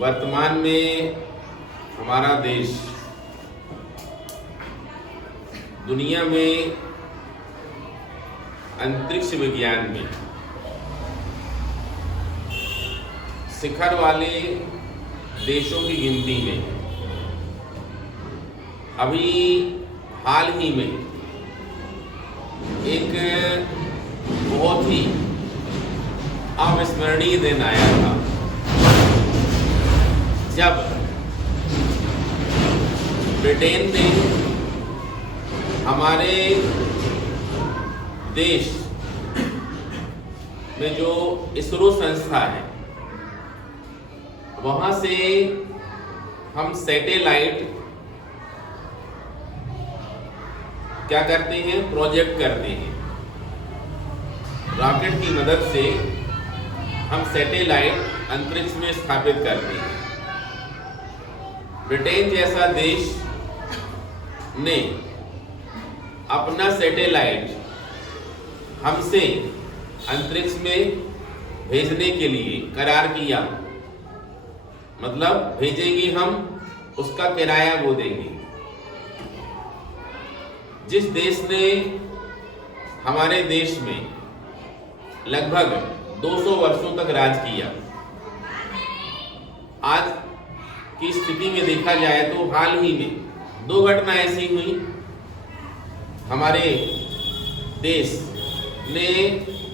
वर्तमान में हमारा देश दुनिया में अंतरिक्ष विज्ञान में शिखर वाले देशों की गिनती में अभी हाल ही में एक बहुत ही अविस्मरणीय दिन आया था जब ब्रिटेन ने हमारे देश में जो इसरो संस्था है वहां से हम सैटेलाइट क्या करते हैं, प्रोजेक्ट करते हैं। रॉकेट की मदद से हम सैटेलाइट अंतरिक्ष में स्थापित करते हैं। ब्रिटेन जैसा देश ने अपना सैटेलाइट हमसे अंतरिक्ष में भेजने के लिए करार किया, मतलब भेजेंगे हम, उसका किराया वो देंगे। जिस देश ने हमारे देश में लगभग 200 वर्षों तक राज किया, आज की स्थिति में देखा जाए तो हाल ही में 2 घटना ऐसी हुई। हमारे देश ने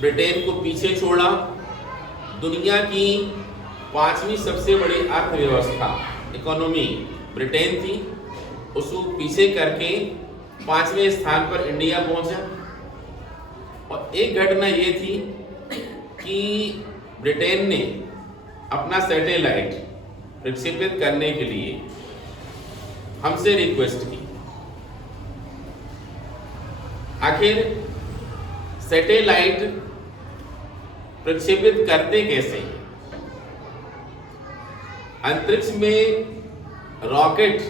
ब्रिटेन को पीछे छोड़ा, दुनिया की 5वीं सबसे बड़ी अर्थव्यवस्था इकोनॉमी ब्रिटेन थी, उसको पीछे करके 5वें स्थान पर इंडिया पहुंचा। और एक घटना ये थी कि ब्रिटेन ने अपना सैटेलाइट प्रक्षेपित करने के लिए हमसे रिक्वेस्ट की। आखिर सैटेलाइट प्रक्षेपित करते कैसे? अंतरिक्ष में रॉकेट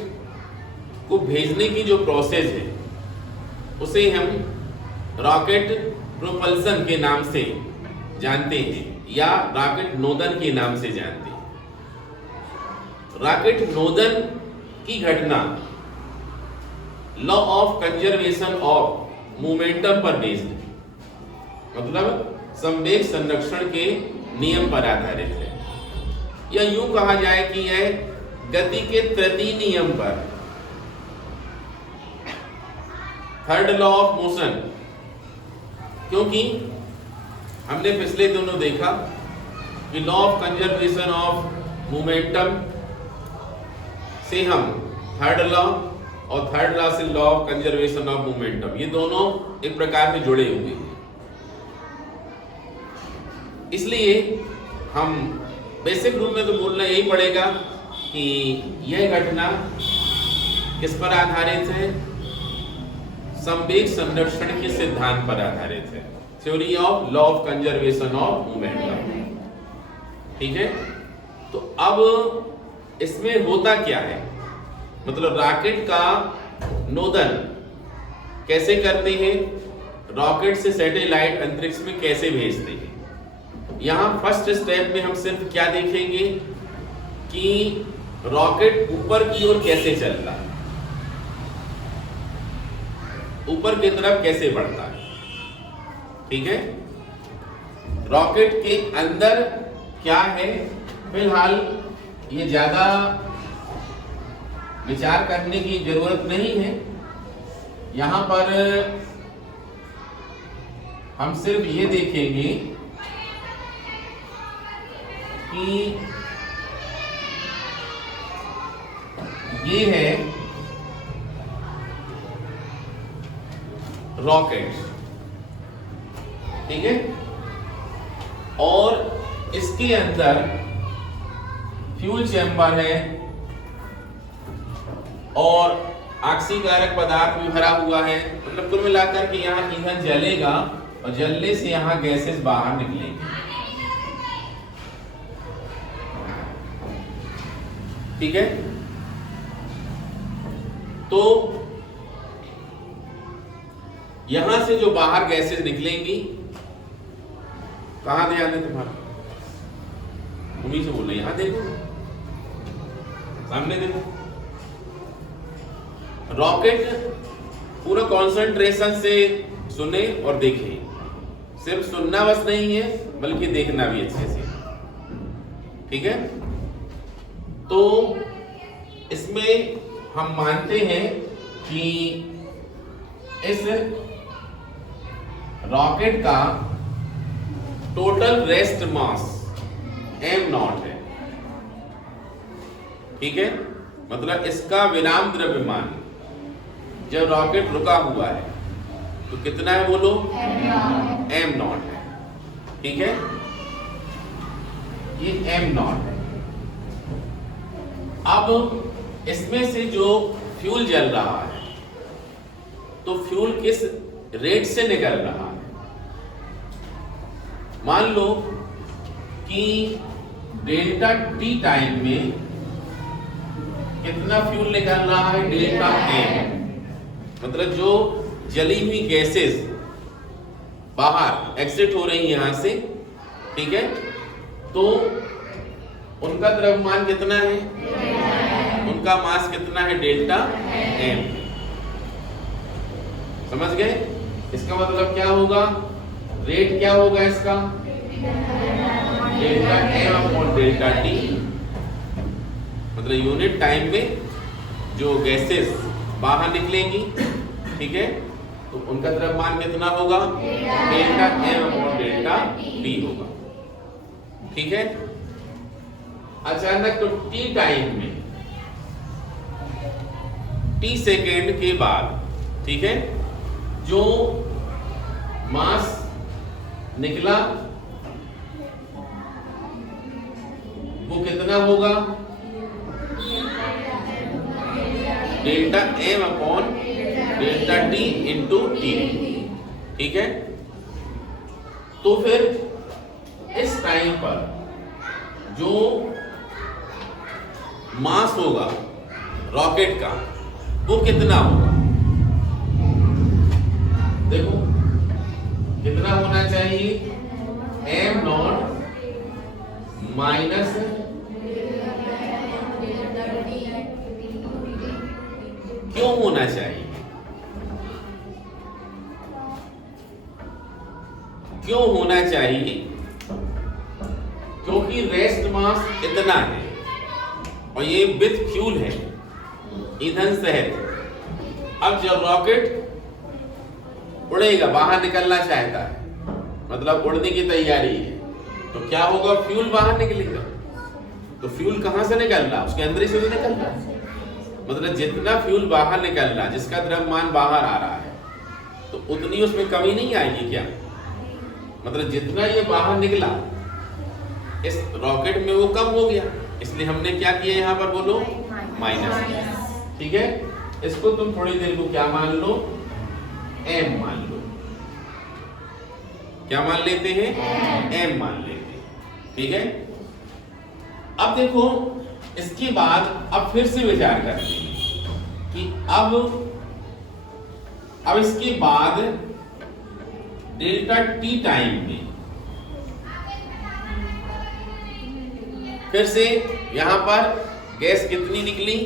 को भेजने की जो प्रोसेस है उसे हम रॉकेट प्रोपल्सन के नाम से जानते हैं या रॉकेट नोदन के नाम से जानते हैं। रॉकेट नोदन की घटना law of conservation of momentum पर बेस्ड है, मतलब संवेग संरक्षण के नियम पर आधारित है, या यूं कहा जाए कि यह गति के तृतीय नियम पर, थर्ड लॉ ऑफ मोशन। क्योंकि हमने पिछले दिनों देखा कि law of conservation of momentum से हम थर्ड लॉ और थर्ड लॉ से law of conservation of momentum, ये दोनों एक प्रकार से जुड़े हुए हैं। इसलिए हम बेसिक रूप में तो बोलना यही पड़ेगा कि यह घटना किस पर आधारित है, संवेग संरक्षण के सिद्धांत पर आधारित है, theory of law of conservation of momentum. ठीक है, तो अब इसमें होता क्या है, मतलब रॉकेट का नोदन कैसे करते हैं, रॉकेट से सैटेलाइट अंतरिक्ष में कैसे भेजते हैं। यहां फर्स्ट स्टेप में हम सिर्फ क्या देखेंगे कि रॉकेट ऊपर की ओर कैसे चलता है, ऊपर की तरफ कैसे बढ़ता है। ठीक है, रॉकेट के अंदर क्या है, फिलहाल ये ज्यादा विचार करने की जरूरत नहीं है। यहां पर हम सिर्फ ये देखेंगे कि ये है रॉकेट, ठीक है, और इसके अंदर फ्यूल चैम्बर है और ऑक्सीकारक पदार्थ भी भरा हुआ है। मतलब कुल मिलाकर के यहाँ ईंधन जलेगा और जलने से यहाँ गैसेस बाहर निकलेंगे। ठीक है, तो यहां से जो बाहर गैसेस निकलेंगी, कहां ध्यान है तुम्हारा, उन्हीं से बोल रहे, यहां देखो सामने देखो, रॉकेट पूरा कंसंट्रेशन से सुने और देखें। सिर्फ सुनना बस नहीं है बल्कि देखना भी अच्छे से, ठीक है। तो इसमें हम मानते हैं कि इस रॉकेट का टोटल रेस्ट मास m0 है, ठीक है। मतलब इसका विराम द्रव्यमान जब रॉकेट रुका हुआ है तो कितना है बोलो, m0 है, ठीक है। ये m0 है। अब इसमें से जो फ्यूल जल रहा है तो फ्यूल किस रेट से निकल रहा है। मान लो कि डेल्टा टी टाइम में कितना फ्यूल निकल रहा है, डेल्टा एम, मतलब जो जली हुई गैसेस बाहर एग्जिट हो रही हैं यहां से, ठीक है। तो उनका द्रव्यमान कितना है, उनका मास कितना है, डेल्टा एम। समझ गए? इसका मतलब क्या होगा, रेट क्या होगा इसका, delta M upon delta T. मतलब यूनिट टाइम में जो गैसेस बाहर निकलेंगी, ठीक है, तो उनका द्रव्यमान कितना होगा, delta M upon delta T होगा, ठीक है। अचानक तो टी टाइम में, टी सेकेंड के बाद, ठीक है, जो मास निकला वो कितना होगा, delta M upon delta T into T, ठीक है। तो फिर इस टाइम पर जो मास होगा रॉकेट का वो कितना होगा, देखो कितना होना चाहिए, m0 माइनस क्यों होना चाहिए, क्यों होना चाहिए, क्योंकि रेस्ट मास इतना है और ये विथ फ्यूल है, ईंधन सहित। अब जब रॉकेट उड़ेगा, बाहर निकलना चाहता है, मतलब उड़ने की तैयारी है, तो क्या होगा, फ्यूल बाहर निकलेगा। तो फ्यूल कहां से निकल रहा, उसके अंदर ही से निकल रहा है। मतलब जितना फ्यूल बाहर निकल रहा है, जिसका द्रव्यमान बाहर आ रहा है, तो उतनी उसमें कमी नहीं आएगी क्या। मतलब जितना ये बाहर निकला इस रॉकेट में वो कम हो गया, इसलिए हमने क्या किया यहाँ पर बोलो, माइनस, ठीक है। इसको तुम थोड़ी देर को क्या मान लो, m मान लो, क्या मान लेते हैं, m मान लेते हैं, ठीक है। अब देखो इसके बाद अब फिर से विचार करते हैं कि अब इसके बाद डेल्टा टी टाइम में फिर से यहां पर गैस कितनी निकली,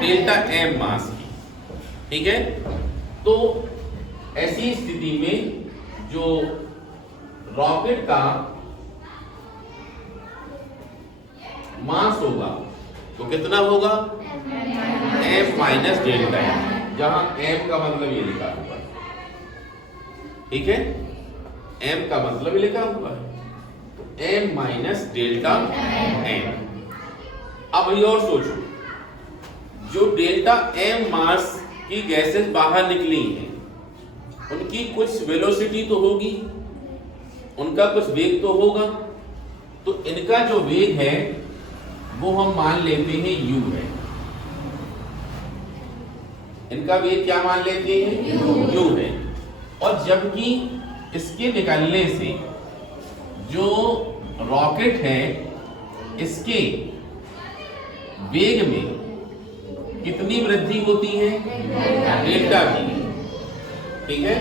डेल्टा एम मास की, ठीक है। तो ऐसी स्थिति में जो रॉकेट का मास होगा तो कितना होगा, m माइनस डेल्टा एम, जहां m का मतलब ये लिखा हुआ है, ठीक है, m का मतलब ये लिखा हुआ है, m माइनस डेल्टा m। अब ये और सोचो, जो डेल्टा m मास की गैसेस बाहर निकली हैं उनकी कुछ वेलोसिटी तो होगी, उनका कुछ वेग तो होगा, तो इनका जो वेग है वो हम मान लेते हैं u है। इनका वेग क्या मान लेते हैं, u है। और जबकि इसके निकलने से जो रॉकेट है इसके वेग में कितनी वृद्धि होती है, डेल्टा v, ठीक है।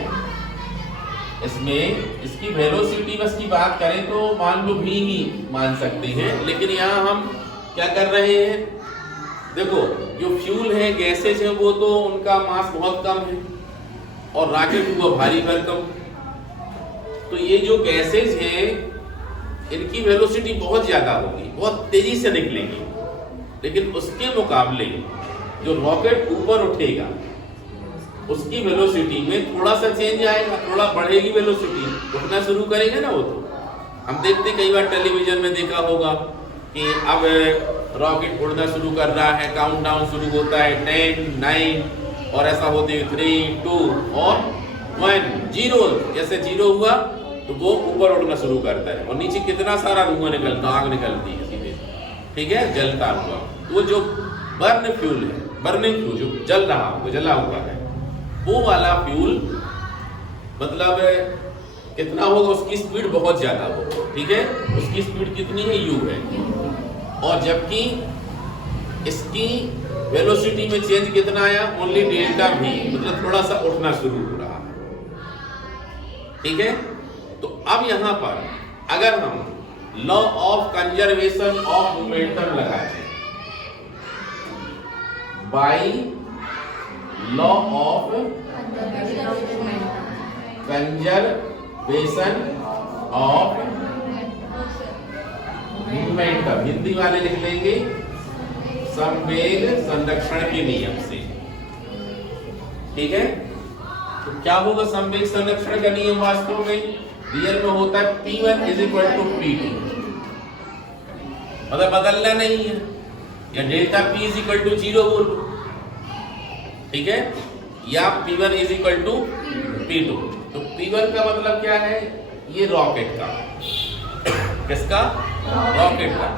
इसमें इसकी वेलोसिटी बस की बात करें तो मान लो v ही मान सकते हैं, लेकिन यहाँ हम क्या कर रहे हैं, देखो जो फ्यूल है, गैसेज है, वो तो उनका मास बहुत कम है और रॉकेट हुआ भारी भरकम। तो ये जो गैसेज हैं इनकी वेलोसिटी बहुत ज्यादा होगी, बहुत तेजी से निकलेंगी, लेकिन उसके मुकाबले जो रॉकेट ऊपर उठेगा उसकी वेलोसिटी में थोड़ा सा चेंज आएगा, थोड़ा बढ़ेगी वेलोसिटी, उठना शुरू करेगा ना वो। तो हम देखते कई बार टेलीविजन में देखा होगा कि अब रॉकेट उड़ना शुरू कर रहा है, काउंटडाउन शुरू होता है 10, 9 और ऐसा होते हैं 3, 2 और 1, 0। जैसे 0 हुआ तो वो ऊपर उड़ना शुरू करता है और नीचे कितना सारा धुआं निकलता, आग निकलती है सीधे, ठीक है, जलता हुआ। वो जो बर्न फ्यूल है, बर्निंग फ्यूल जो जल रहा होगा, जला हुआ है, वो वाला फ्यूल मतलब कितना होगा, उसकी स्पीड बहुत ज्यादा होगा, ठीक है। उसकी स्पीड कितनी है, u है, और जबकि इसकी वेलोसिटी में चेंज कितना आया, ओनली डेल्टा v, मतलब थोड़ा सा उठना शुरू हो रहा है, ठीक है। तो अब यहां पर अगर हम law of conservation of momentum लगाते हैं, by law of conservation of momentum, Hindi वाले लिख लेंगे संवेग संरक्षण के नियम से, ठीक है। तो क्या होगा संवेग संरक्षण का नियम, वास्तव में रियल में होता है P1 = P2, मतलब बदलना नहीं है, या डेल्टा P = 0 बोलो, ठीक है, या P1 = P2। तो P1 का मतलब क्या है, ये रॉकेट का, किसका, रॉकेट का।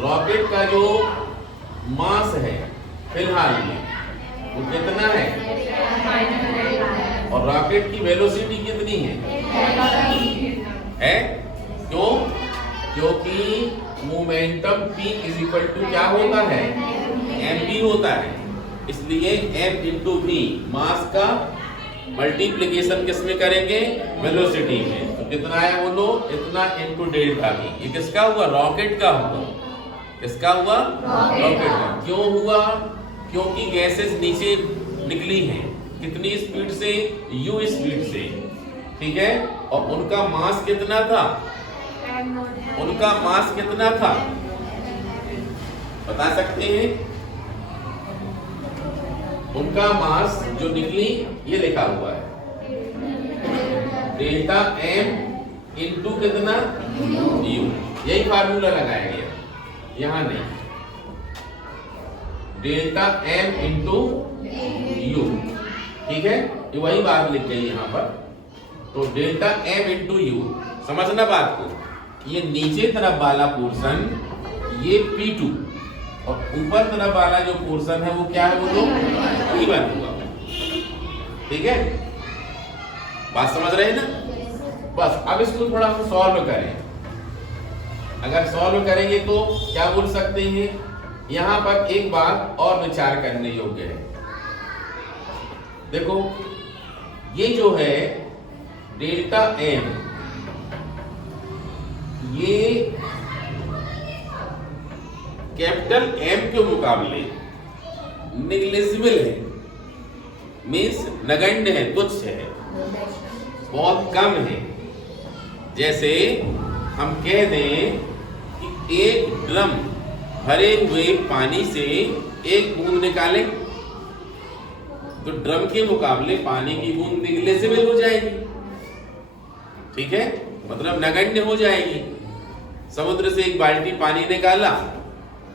रॉकेट का जो मास है फिलहाल में वो कितना है, और रॉकेट की वेलोसिटी कितनी है? क्यों? क्योंकि मोमेंटम P = क्या होता है, mv होता है, इसलिए m × v मास का मल्टीप्लिकेशन किस में करेंगे, वेलोसिटी में। तो कितना आया बोलो, इतना × डेल्टा v। ये किसका हुआ, रॉकेट का हुआ, किसका हुआ, रॉकेट का। क्यों हुआ, क्योंकि गैसेस नीचे निकली हैं, कितनी स्पीड से, u स्पीड से, ठीक है, और उनका मास कितना था, उनका मास कितना था, बता सकते हैं? उनका मास जो निकली, ये लिखा हुआ है डेल्टा m इंटू कितना, u, यही फार्मूला लगाया गया, यहां नहीं, डेल्टा m इंटू u, ठीक है, ये वही बात लिख गई यहां पर। तो डेल्टा m इंटू u, समझना बात को, ये नीचे तरफ वाला पोर्शन ये P2 और ऊपर तरफ वाला जो पोर्शन है वो क्या है, वो P1 हुआ, ठीक है, बात समझ रहे हैं ना। बस अब इसको थोड़ा हम सॉल्व करें, अगर सॉल्व करेंगे तो क्या बोल सकते हैं, यहां पर एक बात और विचार करने योग्य है। देखो ये जो है डेल्टा m, ये कैपिटल M के मुकाबले निग्लिजिबल है, मीन्स नगण्य है, तुच्छ है, बहुत कम है। जैसे हम कह दें कि एक ड्रम भरे हुए पानी से एक बूंद निकालें, तो ड्रम के मुकाबले पानी की बूंद निग्लिजिबल हो जाएगी, ठीक है, मतलब नगण्य हो जाएगी। समुद्र से एक बाल्टी पानी निकाला,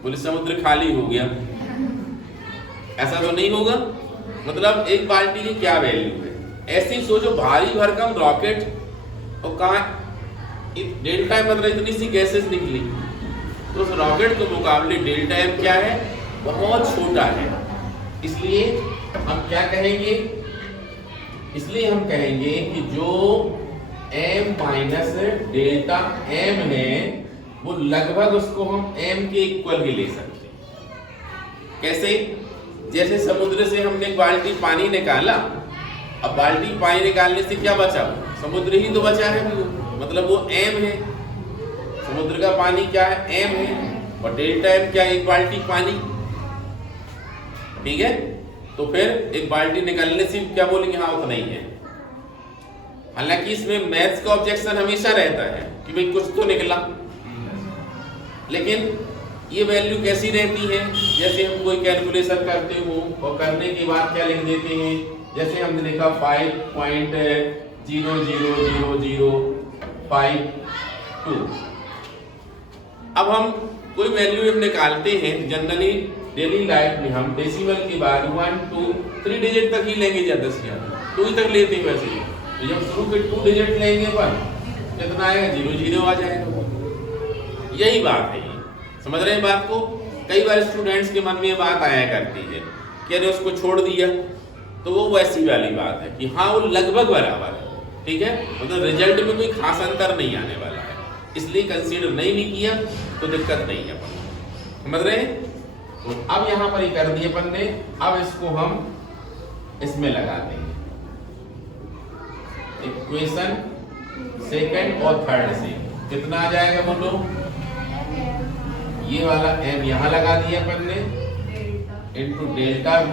बोले समुद्र खाली हो गया, ऐसा तो नहीं होगा, मतलब एक बाल्टी की क्या वैल्यू है। ऐसी सोचो भारी भरकम रॉकेट, और कहाँ डेल्टा m, मतलब इतनी सी गैसेस निकली, तो उस रॉकेट के मुकाबले डेल्टा m क्या है, बहुत छोटा है। इसलिए हम क्या कहेंगे, इसलिए हम कहेंगे कि जो m माइनस डेल्टा m है वो लगभग उसको हम m के इक्वल ही ले सकते हैं। कैसे? जैसे समुद्र से हमने एक बाल्टी पानी निकाला, अब बाल्टी पानी निकालने से क्या बचा, समुद्र ही तो बचा है, मतलब वो m है, समुद्र का पानी क्या है, m है, और डेल्टा m क्या है, एक बाल्टी पानी, ठीक है, तो फिर एक बाल्टी निकलने से क्या बोलेंगे, हाँ उतना ही है। हालांकि इसमें मैथ्स का ऑब्जेक्शन हमेशा रहता है कि भाई कुछ तो निकला, लेकिन ये वैल्यू कैसी रहती है, जैसे हम कोई कैलकुलेशन करते हो और करने के बाद क्या लिख देते हैं, जैसे हमने लिखा 5.000052। अब हम कोई वैल्यू हम निकालते हैं, जनरली डेली लाइफ में हम डेसिमल के बाद 1 2 3 डिजिट तक ही लेंगे, ज्यादा से ज्यादा 2 ही तक लेते हैं वैसे ही। तो जब शुरू के 2 डिजिट लेंगे पर कितना आएगा, 0 0 आ जाएगा। यही बात है, समझ रहे हैं बात को। कई बार स्टूडेंट्स के मन में ये बात आया करती है कि अरे उसको छोड़ दिया, तो वो वैसी वाली बात है कि हाँ वो लगभग बराबर है, ठीक है, मतलब रिजल्ट में कोई खास अंतर नहीं आने वाला है, इसलिए कंसीडर नहीं भी किया तो दिक्कत नहीं है, समझ रहे हैं। तो अब यहां पर ही कर दिए अपन ने, अब इसको हम इसमें लगा देंगे, इक्वेशन सेकंड और थर्ड से कितना आ जाएगा बोलो, ये वाला m यहां लगा दिया अपन ने, into delta v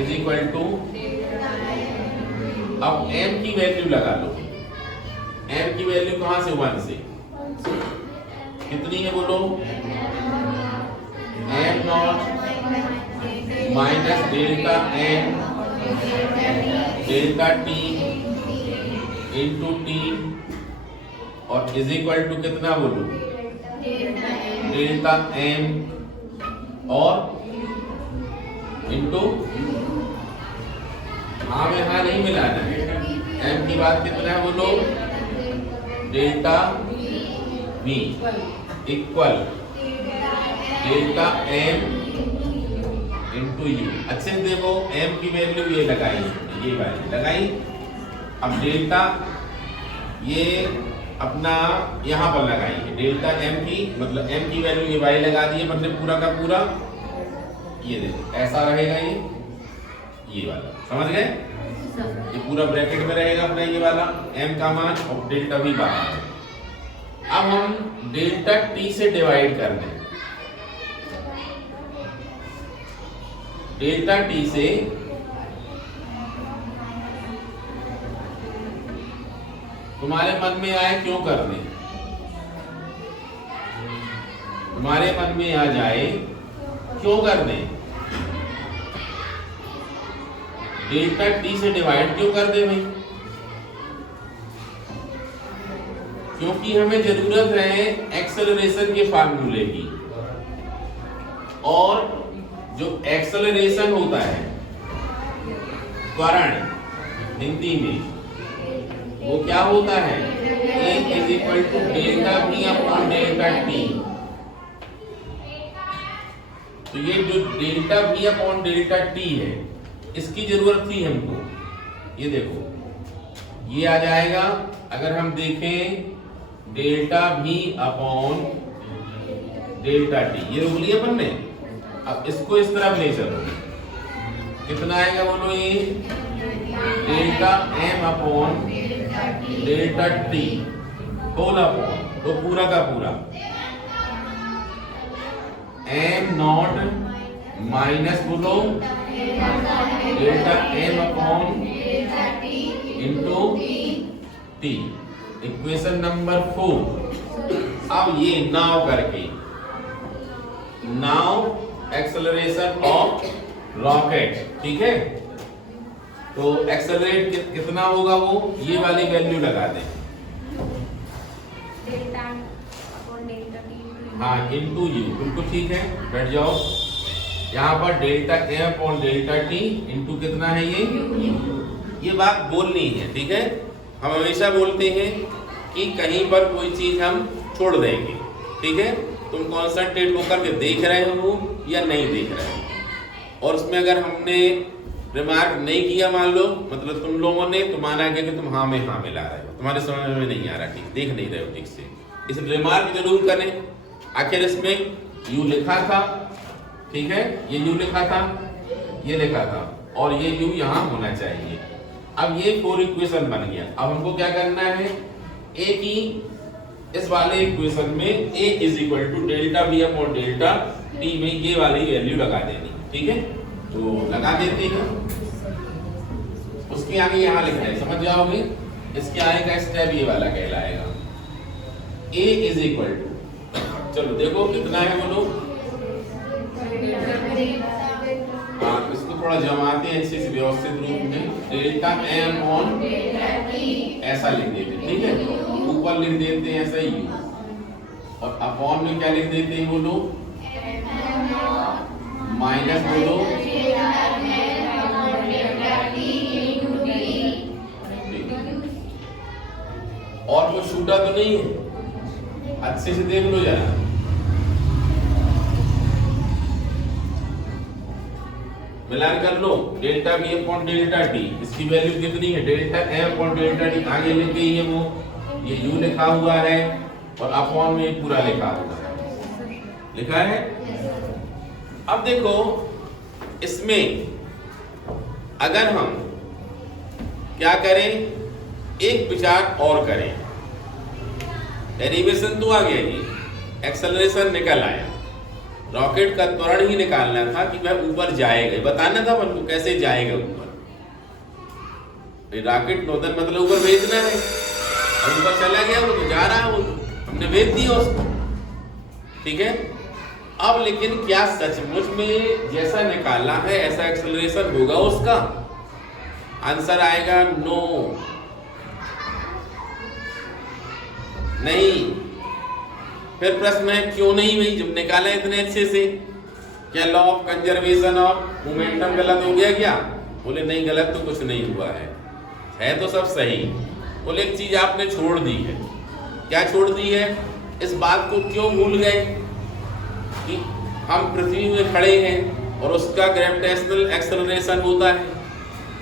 is equal to, अब m की वैल्यू लगा लो, m की वैल्यू कहां से, 1 से, कितनी है बोलो, m not minus delta n delta t into t और इज इक्वल टू कितना बोलो, डेल्टा m और इंटू, हाँ में हाँ नहीं मिलाना है, m की बात कितना है बोलो, delta v equal delta m into u। अच्छे से देखो, m की वैल्यू ये लगाई, ये वाली लगाई, अब डेल्टा ये अपना यहाँ पर लगाई है, डेल्टा m की मतलब m की वैल्यू ये y लगा दी है, मतलब पूरा का पूरा ये देखो ऐसा रहेगा, ये वाला समझ गए, ये पूरा ब्रैकेट में रहेगा अपना ये वाला m का मान और डेल्टा v बाहर है। अब हम डेल्टा t से डिवाइड कर दें, डेल्टा t से तुम्हारे मन में आए क्यों कर दें, तुम्हारे मन में आ जाए क्यों कर दें, डेल्टा t से डिवाइड क्यों कर दें भाई, क्योंकि हमें जरूरत है एक्सेलरेशन के फार्मूले की, और जो एक्सेलरेशन होता है त्वरण हिंदी में वो क्या होता है, a is equal to delta v upon delta t। तो ये जो delta v upon delta t है इसकी जरूरत थी हमको, ये देखो ये आ जाएगा, अगर हम देखें delta v upon delta t, ये रोक लिया अपन ने। अब इसको इस तरफ ले चलो, कितना आएगा बोलो, ये delta m upon delta t whole upon, तो पूरा का पूरा m नॉट माइनस बोलो delta m upon into t, equation number 4। अब ये नाउ करके, नाउ एक्सेलरेशन ऑफ रॉकेट, ठीक है, तो एक्सेलरेट कितना होगा, वो ये वाली वैल्यू लगा दें, हाँ इंटू यू, बिल्कुल ठीक है, बैठ जाओ। यहाँ पर delta m upon delta t into कितना है ये बात बोलनी है, ठीक है। हम हमेशा बोलते हैं कि कहीं पर कोई चीज हम छोड़ देंगे, ठीक है, तुम कॉन्सेंट्रेट होकर के देख रहे हो या नहीं देख रहे हो, और उसमें अगर हमने रिमार्क नहीं किया मान लो, मतलब तुम लोगों ने तो माना गया कि तुम हाँ में हाँ मिला रहे हो, तुम्हारे समझ में नहीं आ रहा, ठीक, देख नहीं रहे हो ठीक से, इस रिमार्क जरूर करें। आखिर इसमें यू लिखा था, ठीक है, ये यू लिखा था, ये लिखा था, और ये यू यहाँ होना चाहिए। अब ये 4 इक्वेशन बन गया। अब हमको क्या करना है, ए की इस वाले इक्वेशन में a is equal to delta v upon delta t में ये वाली वैल्यू लगा देनी, ठीक है। तो लगा देते हैं। उसके आगे यहाँ लिखना है, समझ जाओगे। इसके आगे का स्टेप ये वाला कहलाएगा A इज इक्वल टू, चलो देखो कितना है बोलो। हाँ, इसको थोड़ा जमाते हैं अच्छे से व्यवस्थित रूप में। डेल्टा M ऑन ऐसा लिख देते हैं, ठीक है। ऊपर लिख देते हैं ऐसा ही, और अपॉन में क्या लिख देते हैं बोलो, माइनस बोलो, और वो छूटा तो नहीं है, अच्छे से देख लो जरा। मिलान कर लो, delta B upon delta T, इसकी वैल्यू कितनी है, delta M upon delta T. आगे लिख गई है वो, ये यू लिखा हुआ है और अपॉन में पूरा लिखा हुआ है, लिखा है। अब देखो इसमें अगर हम क्या करें, एक विचार और करें। डेरिवेशन तो आ गया, ये एक्सेलरेशन निकल आया, रॉकेट का त्वरण ही निकालना था कि वह ऊपर जाएगा, बताना था अपन को कैसे जाएगा ऊपर। रॉकेट नोदन मतलब ऊपर भेजना है, और ऊपर चला गया वो तो जा रहा है, वो हमने भेज दिया उसको, ठीक है। अब लेकिन क्या सचमुच में जैसा निकाला है ऐसा एक्सेलरेशन होगा उसका? आंसर आएगा नो, नहीं। फिर प्रश्न है क्यों नहीं भाई, जब निकाला इतने अच्छे से, क्या law of conservation of momentum गलत हो गया क्या? बोले नहीं, गलत तो कुछ नहीं हुआ है तो सब सही। बोले एक चीज आपने छोड़ दी है। क्या छोड़ दी है? इस बात को क्यों भूल गए कि हम पृथ्वी में खड़े हैं और उसका ग्रेविटेशनल एक्सेलरेशन होता है,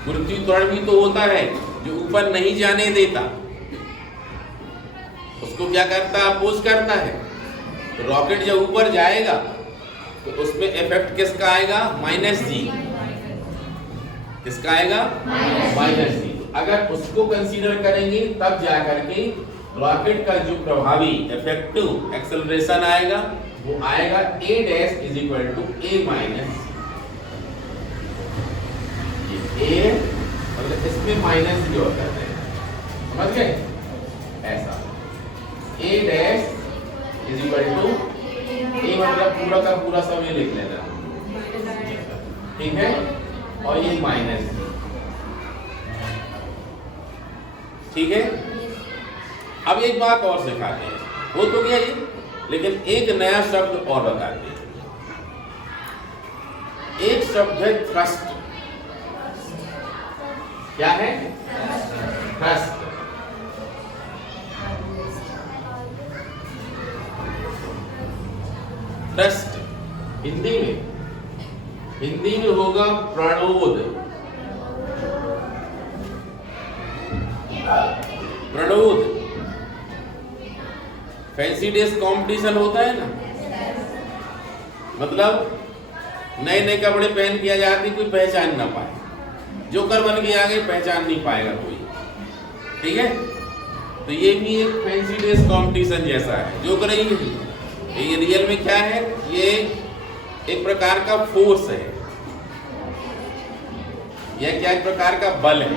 पृथ्वी त्वरण भी तो होता है जो ऊपर नहीं जाने देता, उसको क्या करता है, अपोज करता है। तो रॉकेट जब ऊपर जाएगा तो उसमें इफेक्ट किसका आएगा, माइनस जी। किसका आएगा, माइनस जी। अगर उसको कंसीडर करेंगे तब जा करके रॉकेट का जो प्रभावी इफेक्टिव एक्सेलरेशन आएगा वो आएगा a dash is equal to a minus, ये a मतलब इसमें माइनस जो होता है, समझ गए? ऐसा a dash is equal to a मतलब पूरा का पूरा समय लिख लेना, ठीक है, और ये माइनस, ठीक है। अब एक बात और सिखाते हैं, वो तो क्या ये, लेकिन एक नया शब्द और बताते हैं। एक शब्द है थ्रस्ट। क्या है? थ्रस्ट। थ्रस्ट हिंदी में होगा प्रणोद। प्रणोद फैंसी ड्रेस कंपटीशन होता है ना, मतलब नए नए कपड़े पहन के आ जाते, कोई पहचान ना पाए, जोकर बन के आगे पहचान नहीं पाएगा कोई, ठीक है। तो ये भी एक फैंसी ड्रेस कंपटीशन जैसा है, जोकर ही नहीं। ये रियल में क्या है, ये एक प्रकार का फोर्स है, यह क्या एक प्रकार का बल है,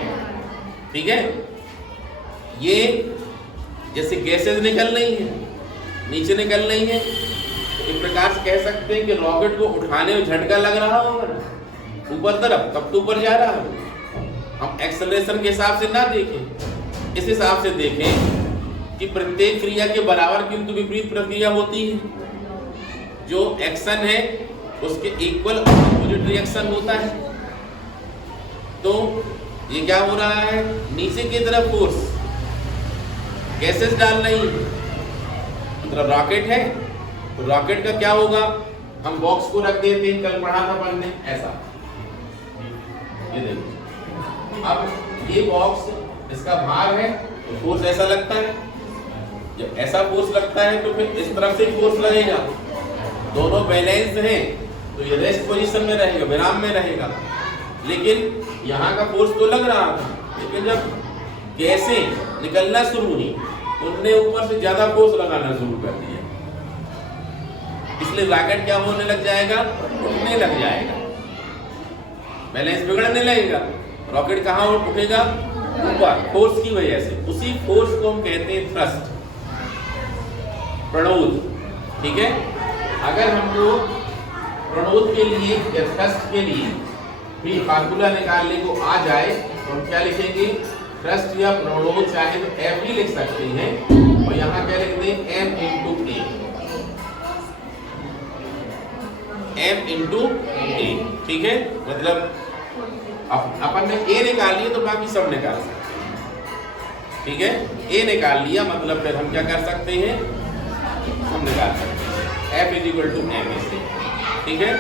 ठीक है। ये जैसे गैसेज निकल रही है, नीचे निकल रही है, तो एक प्रकार से कह सकते हैं कि रॉकेट को उठाने में झटका लग रहा होगा ऊपर तरफ, तब तो ऊपर जा रहा है। हम एक्सेलरेशन के हिसाब से ना देखें, इस हिसाब से देखें कि प्रत्येक क्रिया के बराबर किंतु विपरीत प्रक्रिया होती है। जो एक्शन है उसके इक्वल अपोजिट रिएक्शन होता है। तो ये क्या हो रहा है, नीचे की तरफ फोर्स गैसेस डाल रही है, मतलब रॉकेट है, तो रॉकेट का क्या होगा, हम बॉक्स को रख देते हैं, कल पढ़ा था अपन ने ऐसा, ये देखो। अब ये बॉक्स इसका भार है तो फोर्स ऐसा लगता है, जब ऐसा फोर्स लगता है तो फिर इस तरफ से फोर्स लगेगा, दोनों बैलेंस हैं तो ये रेस्ट पोजीशन में रहेगा, विराम में रहेगा। लेकिन यहाँ का फोर्स तो लग रहा था, लेकिन जब गैसें निकलना शुरू हुई उनने ऊपर से ज्यादा फोर्स लगाना शुरू कर दिया, इसलिए रॉकेट क्या होने लग जाएगा, उड़ने लग जाएगा। बैलेंस बिगड़ने लगेगा, रॉकेट कहाँ उठेगा? ऊपर, फोर्स की वजह से। उसी फोर्स को हम कहते हैं थ्रस्ट, प्रणोद। ठीक है, अगर हमको प्रणोद के लिए या थ्रस्ट के लिए भी फार्मूला निकालने को आ जाए तो हम क्या लिखेंगे? थ्रस्ट या प्रणोद चाहे तो F भी लिख सकते हैं और यहाँ क्या लिख दें? M into A, M into A। ठीक है, मतलब अपन ने A निकाल लिया तो बाकी सब निकाल सकते हैं। ठीक है, A निकाल लिया मतलब फिर हम क्या कर सकते हैं? हम निकाल सकते हैं F is equal to M से। ठीक है,